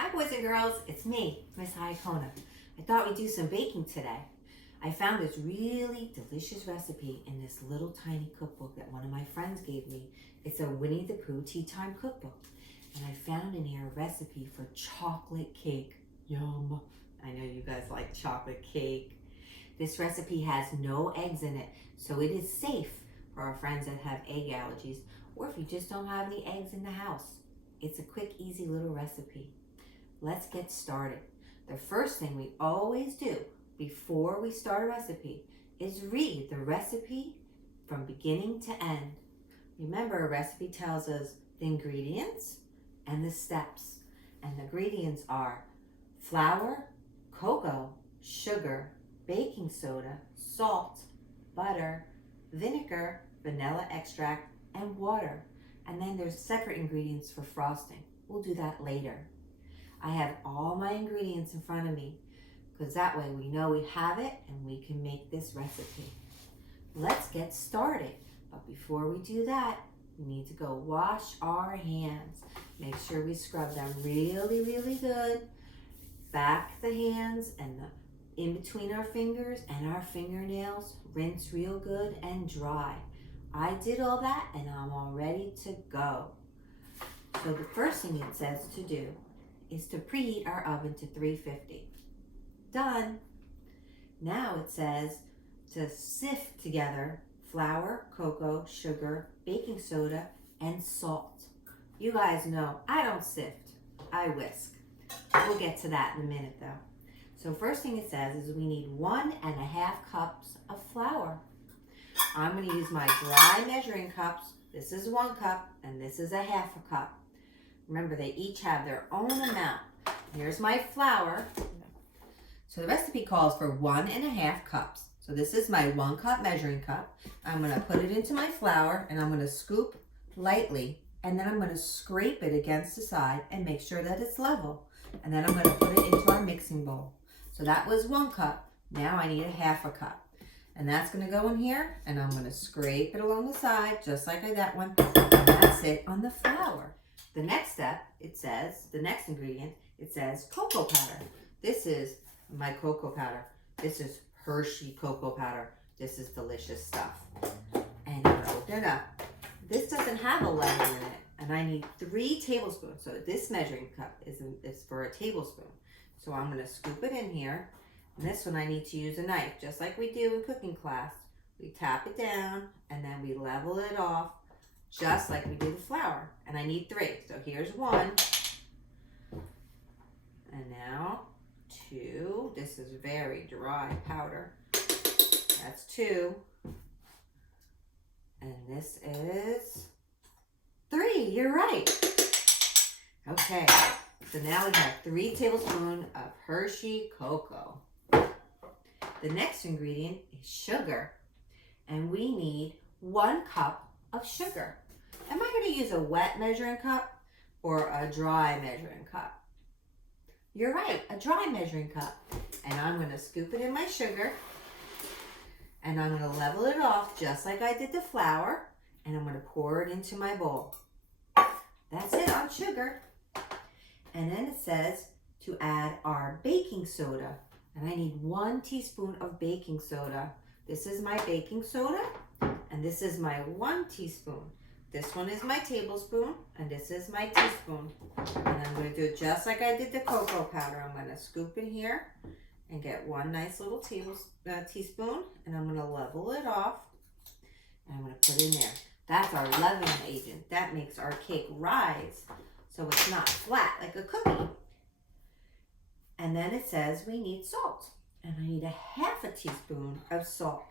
Hi boys and girls, it's me, Miss Iacona. I thought we'd do some baking today. I found this really delicious recipe in this little tiny cookbook that one of my friends gave me. It's a Winnie the Pooh Tea Time cookbook. And I found in here a recipe for chocolate cake. Yum! I know you guys like chocolate cake. This recipe has no eggs in it, so it is safe for our friends that have egg allergies, or if you just don't have any eggs in the house. It's a quick, easy little recipe. Let's get started. The first thing we always do before we start a recipe is read the recipe from beginning to end. Remember, a recipe tells us the ingredients and the steps. And the ingredients are flour, cocoa, sugar, baking soda, salt, butter, vinegar, vanilla extract, and water. And then there's separate ingredients for frosting. We'll do that later. I have all my ingredients in front of me because that way we know we have it and we can make this recipe. Let's get started. But before we do that, we need to go wash our hands. Make sure we scrub them really, really good. Back the hands and the in between our fingers and our fingernails. Rinse real good and dry. I did all that and I'm all ready to go. So the first thing it says to do is to preheat our oven to 350. Done. Now it says to sift together flour, cocoa, sugar, baking soda, and salt. You guys know I don't sift, I whisk. We'll get to that in a minute though. So first thing it says is we need 1.5 cups of flour. I'm going to use my dry measuring cups. This is 1 cup and this is 1/2 cup. Remember, they each have their own amount. Here's my flour. So the recipe calls for 1.5 cups. So this is my 1 cup measuring cup. I'm going to put it into my flour and I'm going to scoop lightly. And then I'm going to scrape it against the side and make sure that it's level. And then I'm going to put it into our mixing bowl. So that was 1 cup. Now I need 1/2 cup. And that's going to go in here. And I'm going to scrape it along the side just like I got one. And that's it on the flour. The next step, it says, the next ingredient, it says cocoa powder. This is my cocoa powder. This is Hershey cocoa powder. This is delicious stuff. And I'm gonna open it up. This doesn't have a lemon in it, and I need 3 tablespoons. So this measuring cup is for a tablespoon. So I'm gonna scoop it in here. And this one I need to use a knife, just like we do in cooking class. We tap it down, and then we level it off, just like we do the flour. And I need 3. So here's 1. And now 2. This is very dry powder. That's 2. And this is 3. You're right. Okay. So now we have 3 tablespoons of Hershey cocoa. The next ingredient is sugar. And we need 1 cup of sugar. Am I going to use a wet measuring cup or a dry measuring cup? You're right, a dry measuring cup. And I'm going to scoop it in my sugar. And I'm going to level it off just like I did the flour. And I'm going to pour it into my bowl. That's it on sugar. And then it says to add our baking soda. And I need 1 teaspoon of baking soda. This is my baking soda. And this is my 1 teaspoon. This one is my tablespoon, and this is my teaspoon. And I'm going to do it just like I did the cocoa powder. I'm going to scoop in here and get 1 nice little teaspoon, and I'm going to level it off, and I'm going to put in there. That's our leavening agent. That makes our cake rise so it's not flat like a cookie. And then it says we need salt, and I need 1/2 teaspoon of salt.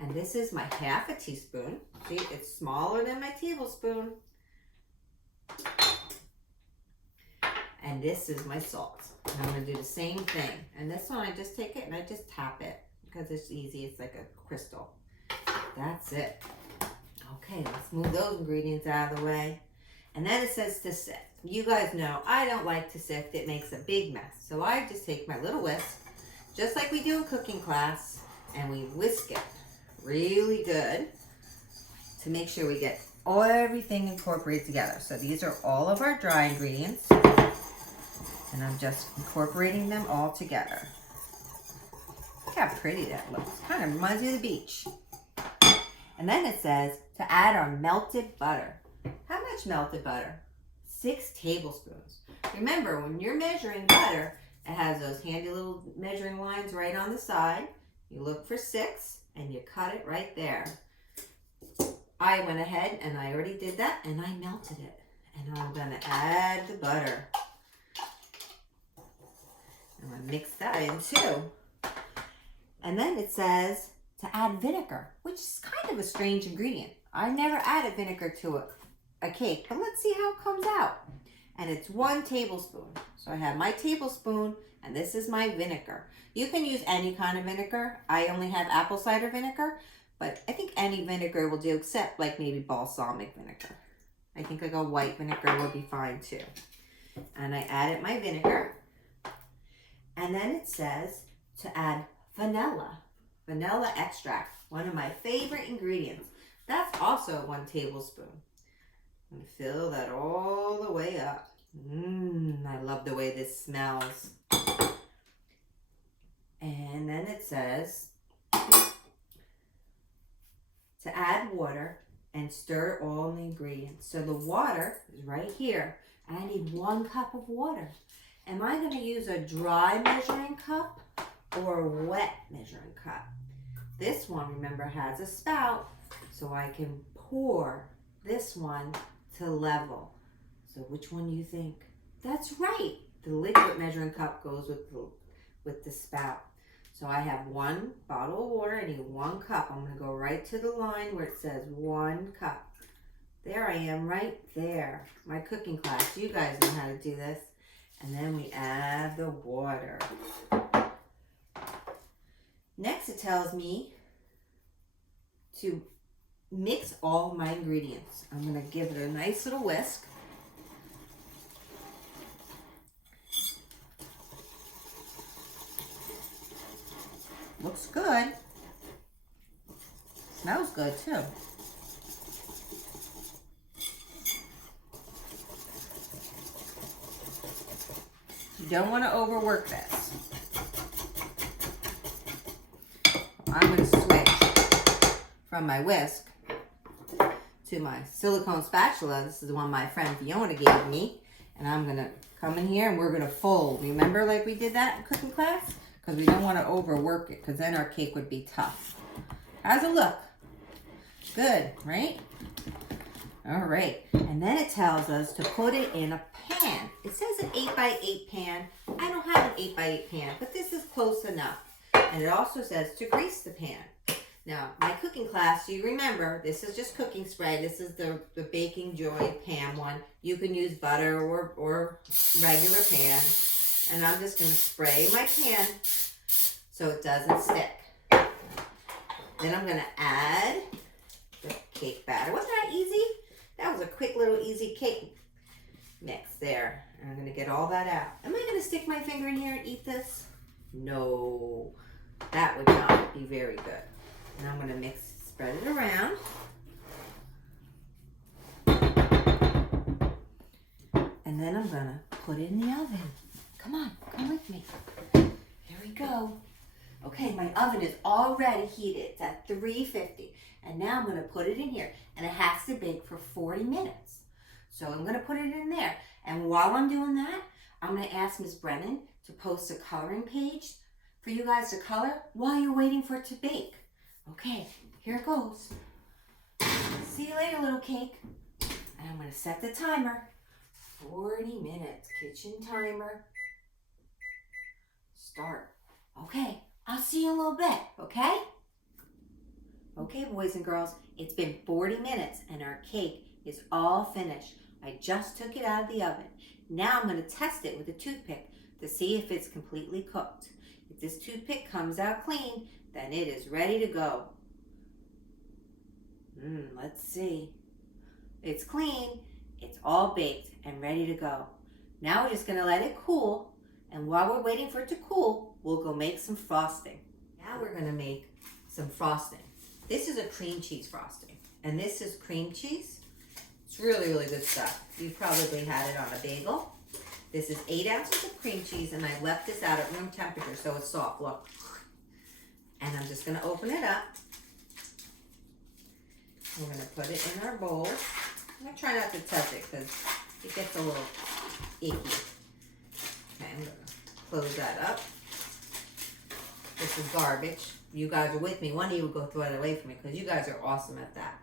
And this is my 1/2 teaspoon. See, it's smaller than my tablespoon. And this is my salt. And I'm going to do the same thing. And this one, I just take it and I just tap it because it's easy. It's like a crystal. That's it. Okay, let's move those ingredients out of the way. And then it says to sift. You guys know I don't like to sift. It makes a big mess. So I just take my little whisk, just like we do in cooking class, and we whisk it really good to make sure we get everything incorporated together. So these are all of our dry ingredients. And I'm just incorporating them all together. Look how pretty that looks. Kind of reminds me of the beach. And then it says to add our melted butter. How much melted butter? 6 tablespoons. Remember, when you're measuring butter, it has those handy little measuring lines right on the side. You look for 6 and you cut it right there. I went ahead and I already did that and I melted it. And I'm going to add the butter. I'm going to mix that in too. And then it says to add vinegar, which is kind of a strange ingredient. I never added vinegar to a cake, but let's see how it comes out. And it's 1 tablespoon. So I have my tablespoon and this is my vinegar. You can use any kind of vinegar. I only have apple cider vinegar, but I think any vinegar will do except like maybe balsamic vinegar. I think like a white vinegar would be fine too. And I added my vinegar. And then it says to add vanilla extract, one of my favorite ingredients. That's also 1 tablespoon. I'm gonna fill that all the way up. I love the way this smells. And then it says to add water and stir all the ingredients. So the water is right here. I need 1 cup of water. Am I going to use a dry measuring cup or a wet measuring cup? This one, remember, has a spout, so I can pour this one to level. So which one do you think? That's right. The liquid measuring cup goes with the spout. So I have 1 bottle of water. I need 1 cup. I'm going to go right to the line where it says 1 cup. There I am, right there. My cooking class. You guys know how to do this. And then we add the water. Next, it tells me to mix all my ingredients. I'm going to give it a nice little whisk. Looks good. Smells good too. You don't want to overwork this. I'm going to switch from my whisk to my silicone spatula. This is the one my friend Fiona gave me. And I'm going to come in here and we're going to fold. Remember like we did that in cooking class? Because we don't want to overwork it because then our cake would be tough. How's it look? Good, right? All right. And then it tells us to put it in a pan. It says an 8x8 pan. I don't have an 8x8 pan, but this is close enough. And it also says to grease the pan. Now, my cooking class, you remember, this is just cooking spray. This is the Baking Joy pan one. You can use butter or regular pan. And I'm just going to spray my pan so it doesn't stick. Then I'm going to add the cake batter. Wasn't that easy? That was a quick little easy cake mix there. And I'm going to get all that out. Am I going to stick my finger in here and eat this? No, that would not be very good. And I'm going to spread it around. And then I'm going to put it in the oven. Come on, come with me. Here we go. Okay, my oven is already heated. It's at 350. And now I'm going to put it in here. And it has to bake for 40 minutes. So I'm going to put it in there. And while I'm doing that, I'm going to ask Miss Brennan to post a coloring page for you guys to color while you're waiting for it to bake. Okay, here it goes. See you later, little cake. And I'm going to set the timer. 40 minutes. Kitchen timer. Start. Okay, I'll see you in a little bit, okay? Okay, boys and girls, it's been 40 minutes and our cake is all finished. I just took it out of the oven. Now I'm going to test it with a toothpick to see if it's completely cooked. If this toothpick comes out clean, then it is ready to go. Let's see. It's clean, it's all baked and ready to go. Now we're just going to let it cool, and while we're waiting for it to cool, we'll go make some frosting. Now we're going to make some frosting. This is a cream cheese frosting, and this is cream cheese. It's really, really good stuff. You've probably had it on a bagel. This is 8 ounces of cream cheese, and I left this out at room temperature so it's soft. Look. And I'm just going to open it up. We're going to put it in our bowl. I'm going to try not to touch it because it gets a little icky. Okay, I'm going to close that up. This is garbage. You guys are with me. One of you will go throw it away from me because you guys are awesome at that.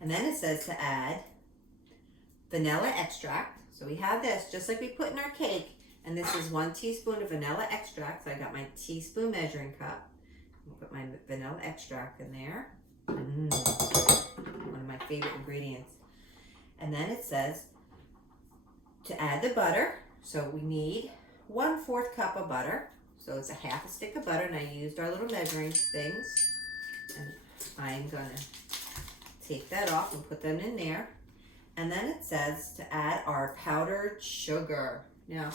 And then it says to add vanilla extract. So we have this just like we put in our cake. And this is 1 teaspoon of vanilla extract. So I got my teaspoon measuring cup. I'll put my vanilla extract in there. One of my favorite ingredients. And then it says to add the butter. So we need 1/4 cup of butter. So it's a half a stick of butter, and I used our little measuring things. And I'm gonna take that off and put them in there. And then it says to add our powdered sugar. Now,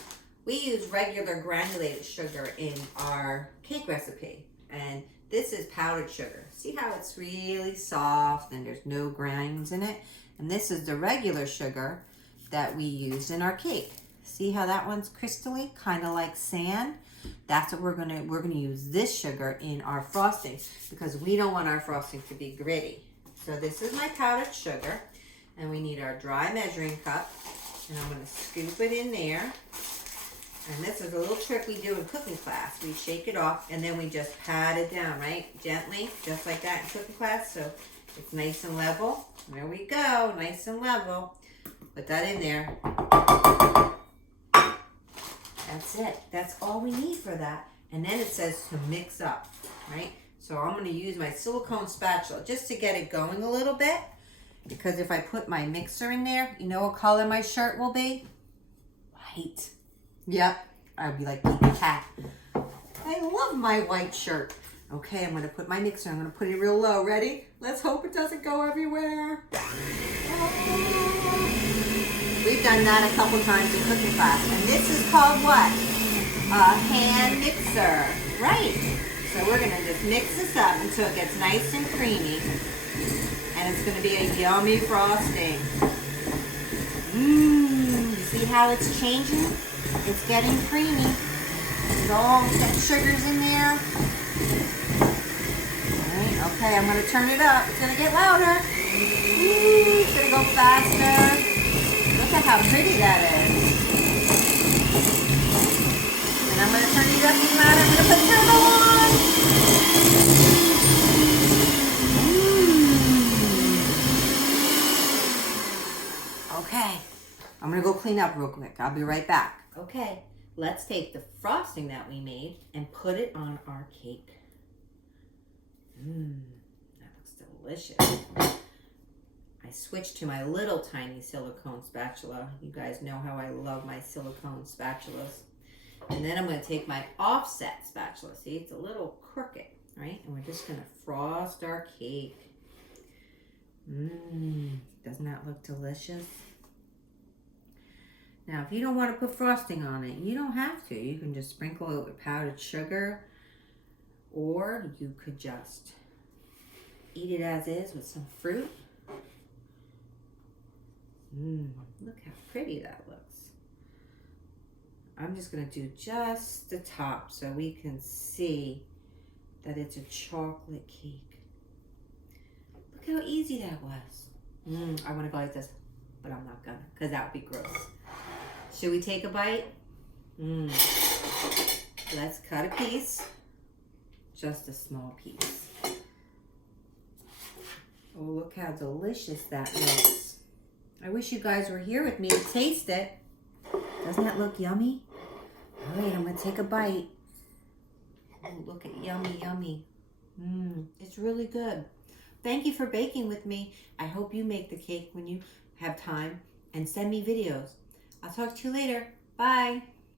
we use regular granulated sugar in our cake recipe. And this is powdered sugar. See how it's really soft and there's no grains in it? And this is the regular sugar that we use in our cake. See how that one's crystally, kind of like sand? That's what we're gonna use this sugar in our frosting because we don't want our frosting to be gritty. So this is my powdered sugar, and we need our dry measuring cup, and I'm gonna scoop it in there. And this is a little trick we do in cooking class. We shake it off and then we just pat it down, right? Gently, just like that in cooking class, so it's nice and level. There we go, nice and level. Put that in there. That's it. That's all we need for that. And then it says to mix up, right? So I'm going to use my silicone spatula just to get it going a little bit. Because if I put my mixer in there, you know what color my shirt will be? White. Yep. I'll be like Pete Cat. I love my white shirt. Okay, I'm going to put my mixer. I'm going to put it real low. Ready? Let's hope it doesn't go everywhere. We've done that a couple times in cooking class. And this is called what? A hand mixer. Right. So we're going to just mix this up until it gets nice and creamy. And it's going to be a yummy frosting. You see how it's changing? It's getting creamy. There's all the sugars in there. Alright, okay, I'm going to turn it up. It's going to get louder. It's going to go faster. Look at how pretty that is. And I'm going to turn it up even louder. I'm going to put turbo on. Okay, I'm going to go clean up real quick. I'll be right back. Okay, let's take the frosting that we made and put it on our cake. That looks delicious. I switched to my little tiny silicone spatula. You guys know how I love my silicone spatulas. And then I'm going to take my offset spatula. See, it's a little crooked, right? And we're just going to frost our cake. Doesn't that look delicious? Now, if you don't want to put frosting on it, you don't have to. You can just sprinkle it with powdered sugar, or you could just eat it as is with some fruit. Look how pretty that looks. I'm just going to do just the top so we can see that it's a chocolate cake. Look how easy that was. I want to go like this, but I'm not gonna, because that would be gross. Should we take a bite? Let's cut a piece. Just a small piece. Oh, look how delicious that looks. I wish you guys were here with me to taste it. Doesn't that look yummy? All right, I'm going to take a bite. Oh, look at yummy, yummy. It's really good. Thank you for baking with me. I hope you make the cake when you have time and send me videos. I'll talk to you later. Bye.